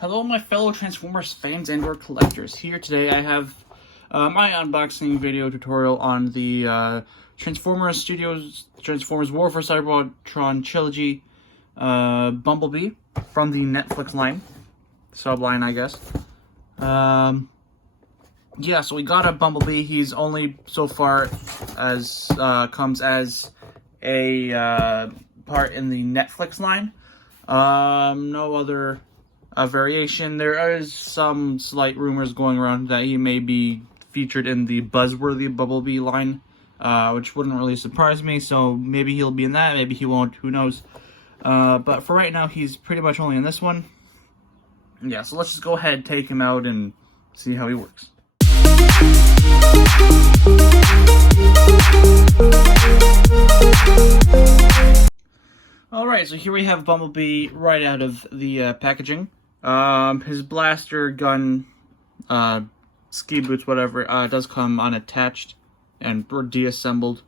Hello my fellow Transformers fans and or collectors. Here today I have my unboxing video tutorial on the Transformers Studios Transformers War for Cybertron Trilogy Bumblebee from the Netflix line. Subline, I guess. Yeah, so we got a Bumblebee. He's only so far as comes as a part in the Netflix line. No other variation. There is some slight rumors going around that he may be featured in the Buzzworthy Bumblebee line, which wouldn't really surprise me. So maybe he'll be in that, maybe he won't, who knows. But for right now, he's pretty much only in this one. Yeah, so let's just go ahead, take him out, and see how he works. Alright, so here we have Bumblebee right out of the packaging. His blaster, gun, ski boots, whatever, does come unattached and deassembled.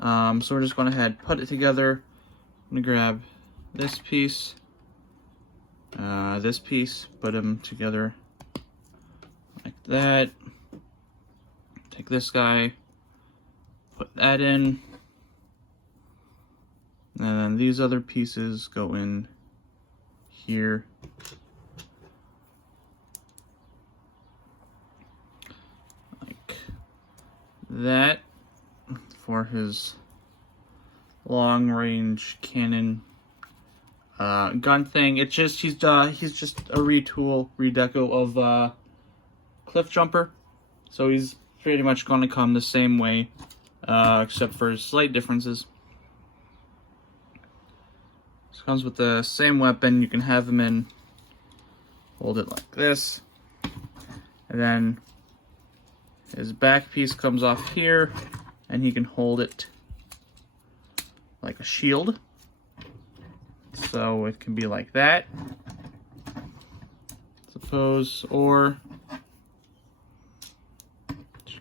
So we're just going to head, put it together. I'm going to grab this piece, put them together like that. Take this guy, put that in, and then these other pieces go in here. Like that for his long-range cannon gun thing. It's just he's just a redeco of Cliff Jumper, so he's pretty much going to come the same way, except for slight differences. This comes with the same weapon. You can have him in, hold it like this, and then his back piece comes off here, and he can hold it like a shield. So it can be like that, suppose, or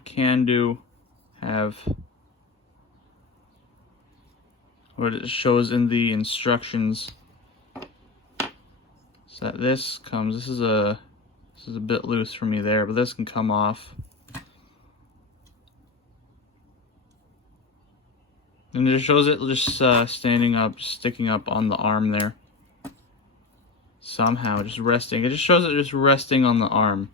can do have what it shows in the instructions. So that this is a bit loose for me there, but this can come off. And it shows it just standing up, sticking up on the arm there. Somehow, just resting. It just shows it just resting on the arm,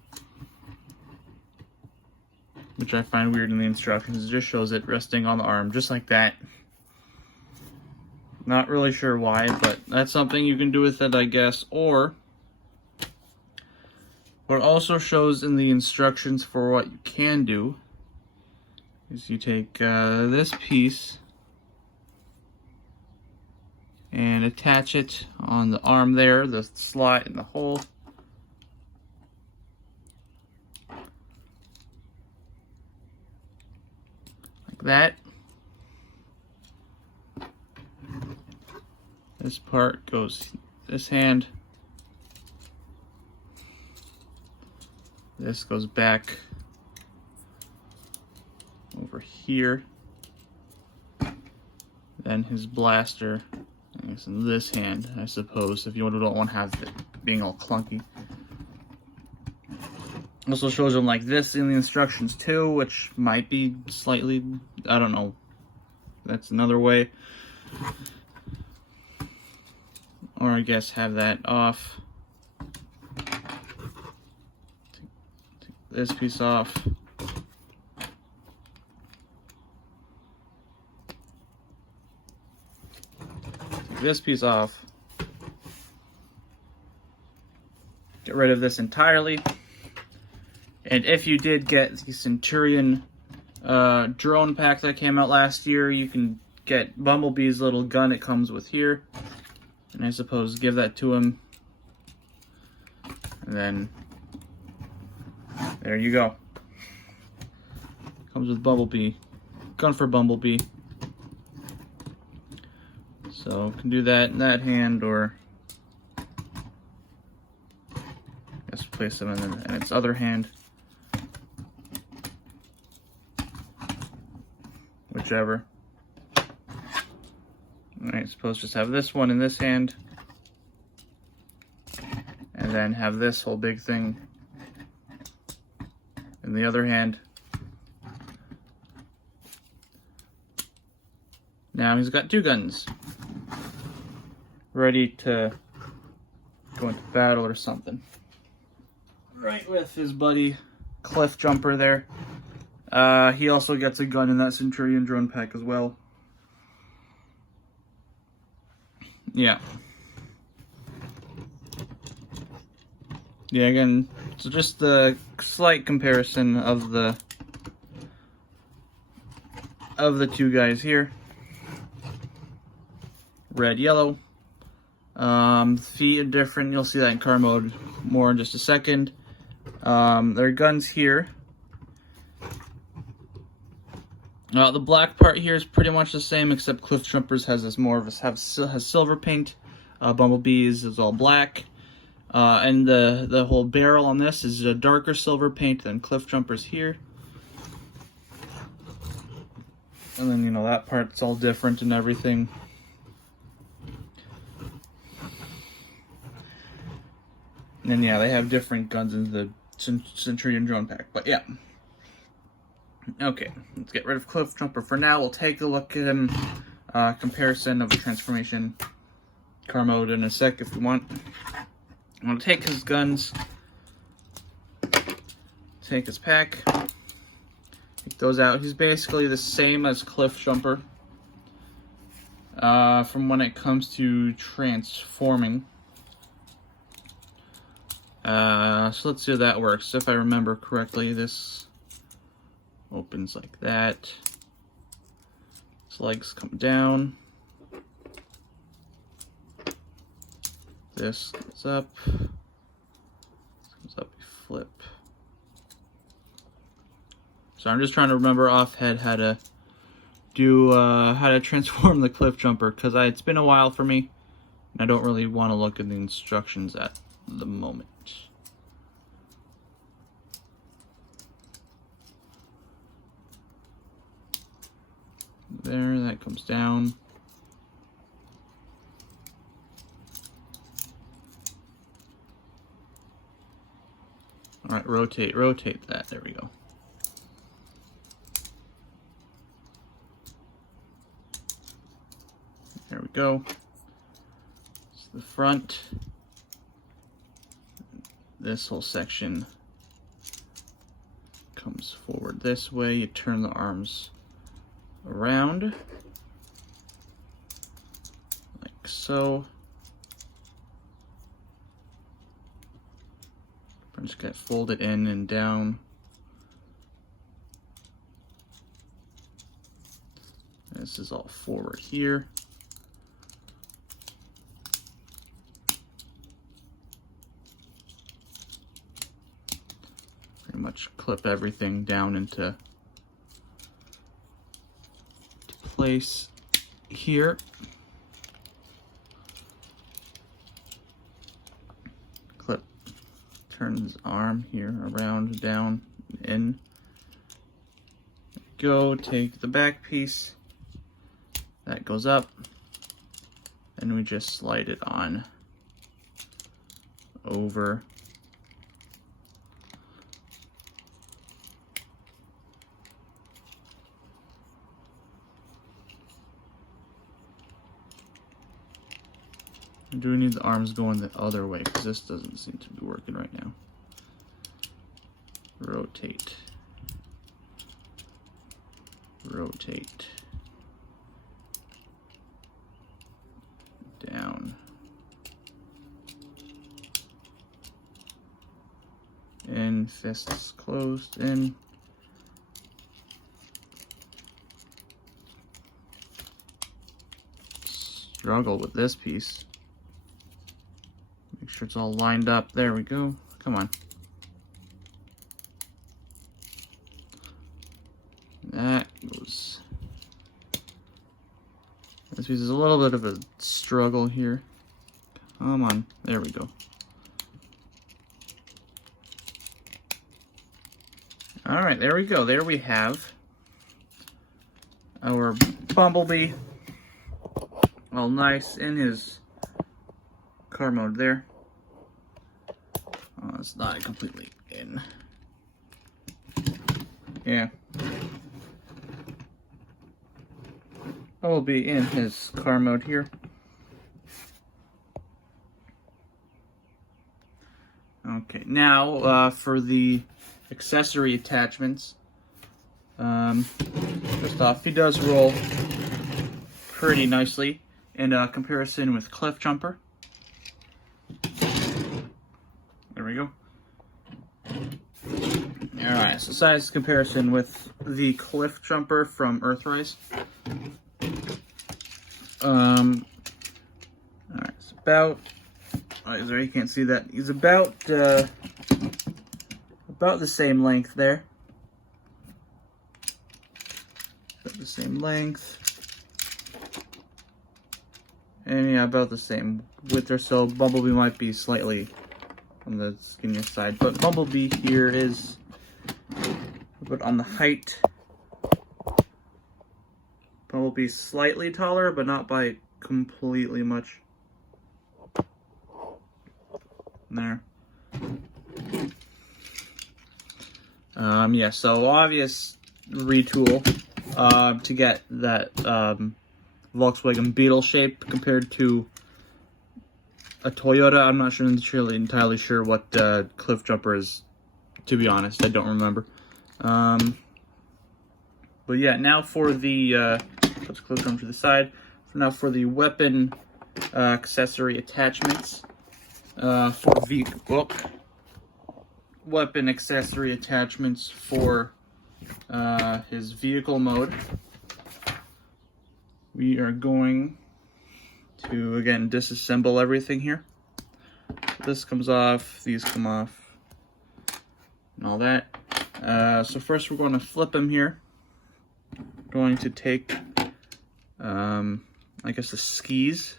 which I find weird in the instructions. It just shows it resting on the arm, just like that. Not really sure why, but that's something you can do with it, I guess. Or, what it also shows in the instructions for what you can do is you take this piece and attach it on the arm there, the slot in the hole. That. This part goes this hand. This goes back over here. Then his blaster is in this hand, I suppose, if you don't want to have it being all clunky. Also shows them like this in the instructions too, which might be slightly, I don't know, that's another way. Or I guess have that off. Take this piece off. Take this piece off. Get rid of this entirely. And if you did get the Centurion drone pack that came out last year, you can get Bumblebee's little gun it comes with here. And I suppose give that to him. And then there you go. Comes with Bumblebee. Gun for Bumblebee. So can do that in that hand, or I guess place them in its other hand. Whichever. Alright, suppose just have this one in this hand, and And then have this whole big thing in the other hand. Now he's got two guns, ready to go into battle or something. Right with his buddy Cliff Jumper there. He also gets a gun in that Centurion drone pack as well. Yeah. Yeah, again, so just the slight comparison of the two guys here. Red, yellow. Feet are different. You'll see that in car mode more in just a second. Their guns here. The black part here is pretty much the same, except Cliff Jumper's has this more of a has silver paint. Bumblebee's is all black. And the whole barrel on this is a darker silver paint than Cliff Jumper's here. And then, you know, that part's all different and everything. And then, yeah, they have different guns in the Centurion drone pack. But, yeah. Okay, let's get rid of Cliff Jumper for now. We'll take a look at him. Comparison of the transformation car mode in a sec if we want. I'm going to take his guns. Take his pack. Take those out. He's basically the same as Cliff Jumper. From when it comes to transforming. So let's see how that works. If I remember correctly, this opens like that. His legs come down. This comes up. This comes up, you flip. So I'm just trying to remember offhand how to do how to transform the Cliff Jumper, because it's been a while for me, and I don't really want to look at the instructions at the moment. There, that comes down. All right, rotate that. There we go. There we go. It's the front. This whole section comes forward this way. You turn the arms around like so. Just get folded in and down. This is all forward here. Pretty much clip everything down into place here. Clip, turn his arm here around, down, in. Go, take the back piece, that goes up, and we just slide it on over. Do we need the arms going the other way? Because this doesn't seem to be working right now. Rotate. Rotate. Down. In, fists closed, in. Struggle with this piece. Make sure it's all lined up. There we go. Come on. That goes. This piece is a little bit of a struggle here. Come on. There we go. Alright, there we go. There we have our Bumblebee. All nice in his car mode there. Oh, it's not completely in. Yeah. Bumblebee in his car mode here. Okay, now for the accessory attachments. First off, he does roll pretty nicely in comparison with Cliff Jumper. There we go. Alright, so size comparison with the Cliff Jumper from Earthrise. Alright, it's about, oh, sorry, you can't see that. He's about the same length there. About the same length. And yeah, about the same width or so. Bumblebee might be slightly on the skinnier side, but Bumblebee here is a bit on the height. Bumblebee's slightly taller, but not by completely much. There. Yeah, so obvious retool to get that Volkswagen Beetle shape compared to a Toyota. I'm not sure entirely sure what Cliff Jumper is, to be honest. I don't remember. But yeah, now for the let's Cliff Jumper to the side. Now for the weapon accessory attachments for weapon accessory attachments for his vehicle mode. We are going to, again, disassemble everything here. So this comes off, these come off, and all that. So first we're going to flip him here. Going to take, I guess, the skis.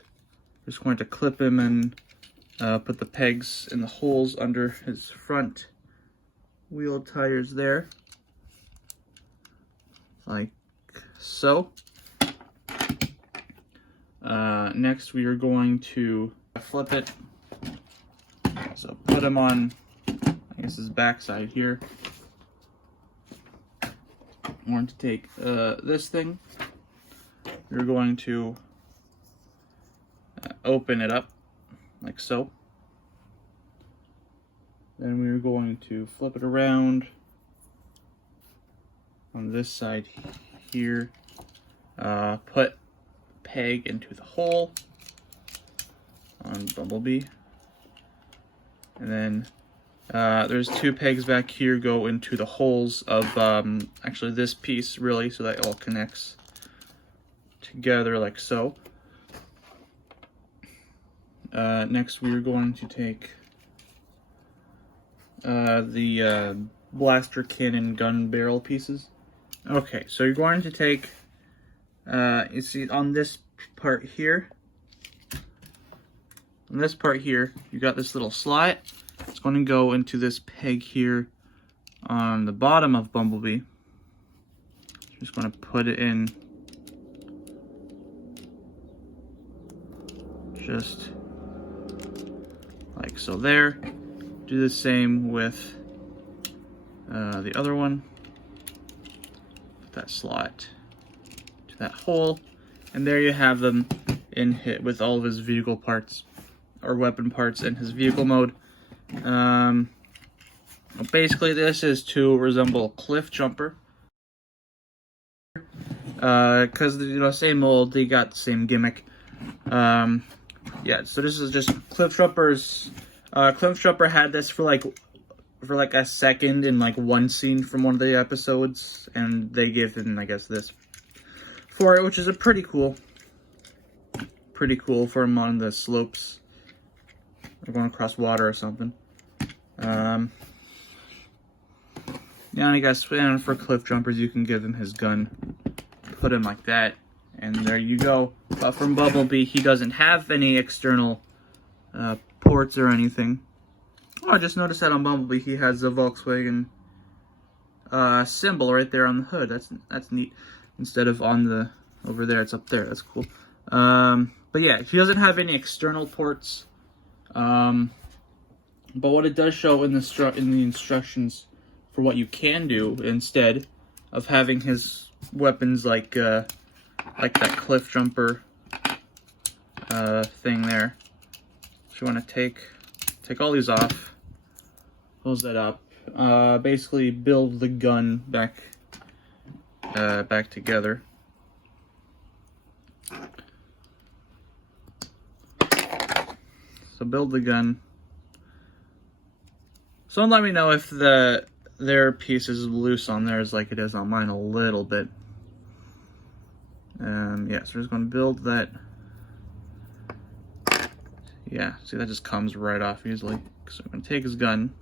Just going to clip him and put the pegs in the holes under his front wheel tires there, like so. Next we are going to flip it, so put him on, I guess, his backside here. We're going to take this thing, we're going to open it up like so. Then we're going to flip it around on this side here, put peg into the hole on Bumblebee, and then there's two pegs back here go into the holes of actually this piece, really, so that all connects together like so. Next we're going to take the blaster cannon gun barrel pieces. Okay, so you're going to take, you see on this part here, you got this little slot. It's going to go into this peg here on the bottom of Bumblebee. Just going to put it in just like so there. Do the same with the other one. Put that slot to that hole, and there you have them in hit with all of his vehicle parts or weapon parts in his vehicle mode. Basically, this is to resemble Cliff Jumper, because same mold, they got the same gimmick. Yeah, so this is just Cliff Jumper's. Cliff Jumper had this for like a second in like one scene from one of the episodes, and they gave him, I guess, this for it, which is a pretty cool for him on the slopes or going across water or something. Yeah, and I guess for Cliff Jumpers, you can give him his gun, put him like that, and there you go. But from Bumblebee, he doesn't have any external ports or anything. Oh, I just noticed that on Bumblebee, he has a Volkswagen symbol right there on the hood. That's neat. Instead of on the over there, it's up there. That's cool. But yeah, he doesn't have any external ports. But what it does show in the instructions for what you can do instead of having his weapons like that cliff jumper thing there. So you want to take all these off, close that up, basically build the gun back together. So build the gun. So let me know if their piece is loose on theirs like it is on mine a little bit. Yeah, so we're just going to build that. Yeah, see, that just comes right off easily. So I'm going to take his gun.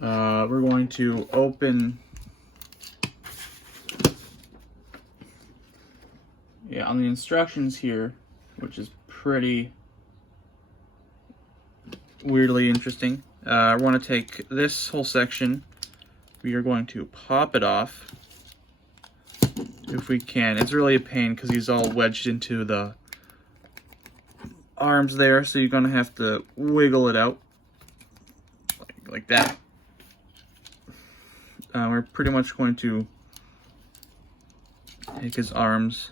We're going to open... Yeah, on the instructions here, which is pretty weirdly interesting. I want to take this whole section. We are going to pop it off if we can. It's really a pain because he's all wedged into the arms there, so you're going to have to wiggle it out like that. We're pretty much going to take his arms,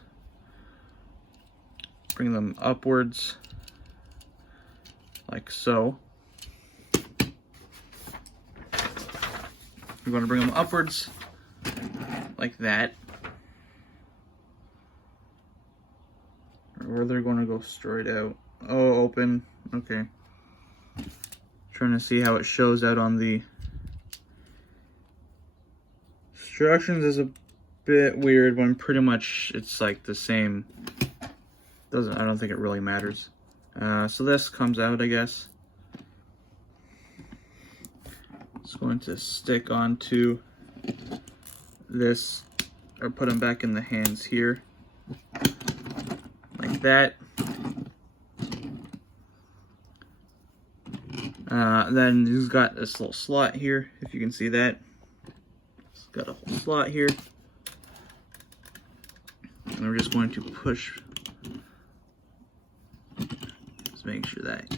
bring them upwards like so. We're going to bring them upwards like that. Or they're going to go straight out. Oh, open. Okay. Trying to see how it shows out on the instructions. Is a bit weird when pretty much it's like the same. I don't think it really matters. So this comes out, I guess. It's going to stick onto this, or put them back in the hands here, like that. Then he's got this little slot here, if you can see that. It's got a whole slot here. And we're just going to push, just make sure that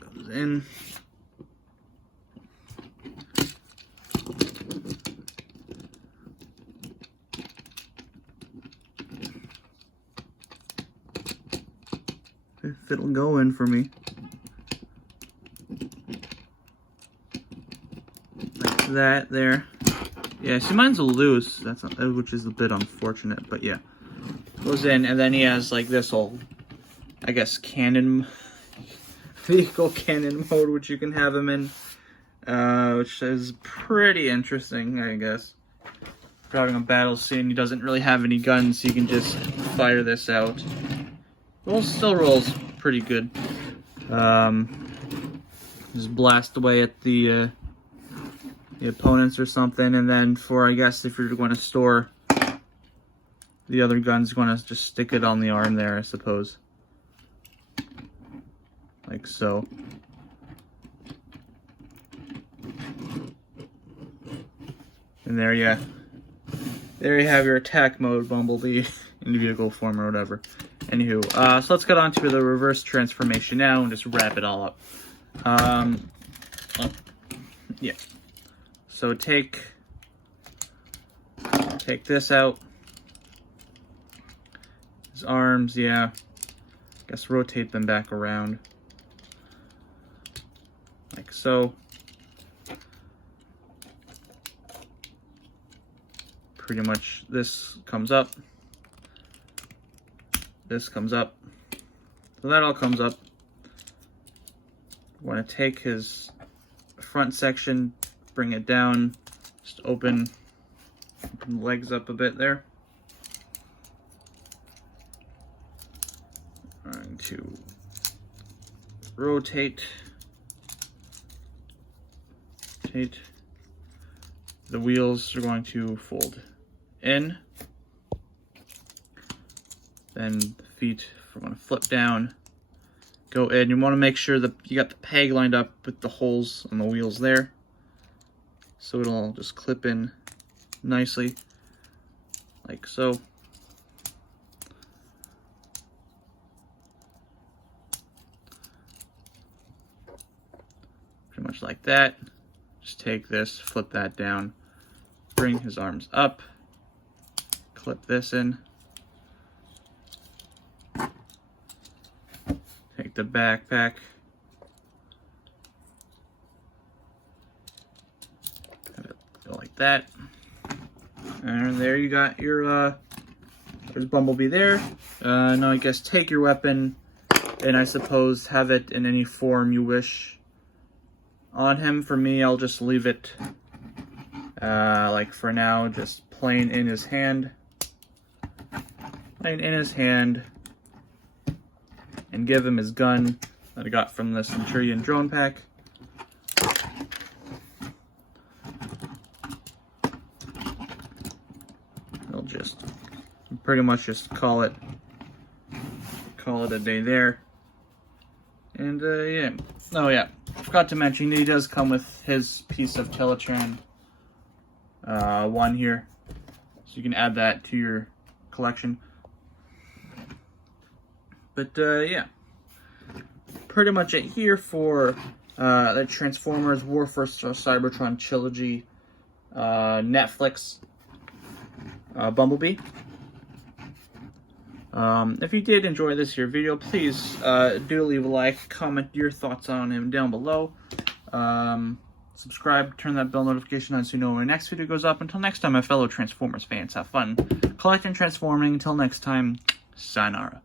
goes in. If it'll go in for me. Like that there. Yeah, see, mine's loose. That's not, which is a bit unfortunate, but yeah. Goes in, and then he has like this whole, I guess, cannon, vehicle cannon mode, which you can have him in, which is pretty interesting, I guess. If you're having a battle scene, he doesn't really have any guns, so you can just fire this out. Well, still rolls pretty good. Just blast away at the opponents or something, and then for, I guess, if you're going to store the other guns, you're going to just stick it on the arm there, I suppose. Like so. And there you have your attack mode, Bumblebee, in vehicle form or whatever. Anywho, so let's get on to the reverse transformation now and just wrap it all up. Yeah. So take this out. His arms, yeah. Guess rotate them back around. Like so. Pretty much this comes up. This comes up. So that all comes up. Want to take his front section, bring it down, just open the legs up a bit there. Going to rotate the wheels are going to fold in. Then the feet are going to flip down, go in. You want to make sure that you got the peg lined up with the holes on the wheels there, so it'll just clip in nicely, like so. much like that. Just take this, flip that down, bring his arms up, clip this in, take the backpack, have it go like that, and there you got your there's Bumblebee there. Now I guess take your weapon and I suppose have it in any form you wish on him. For me, I'll just leave it like for now, just plain in his hand. Plain in his hand. And give him his gun that I got from the Centurion drone pack. We'll just pretty much just call it a day there. And yeah. Oh yeah, forgot to mention he does come with his piece of Teletran 1 here, so you can add that to your collection. But yeah, pretty much it here for the Transformers War for Cybertron Trilogy Netflix Bumblebee. If you did enjoy this here video, please do leave a like, comment your thoughts on him down below. Subscribe, turn that bell notification on so you know when our next video goes up. Until next time, my fellow Transformers fans, have fun collecting, transforming. Until next time, sayonara.